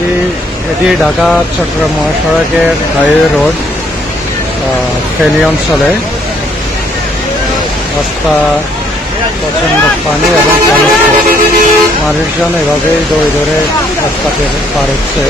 এটি ঢাকা চট্টগ্রাম মহাসড়কের highway road Feni অঞ্চলে। রাস্তা প্রচণ্ড পানি এবং মানুষজন এভাবেই দৌড়ে দৌড়ে রাস্তাকে পার হচ্ছে।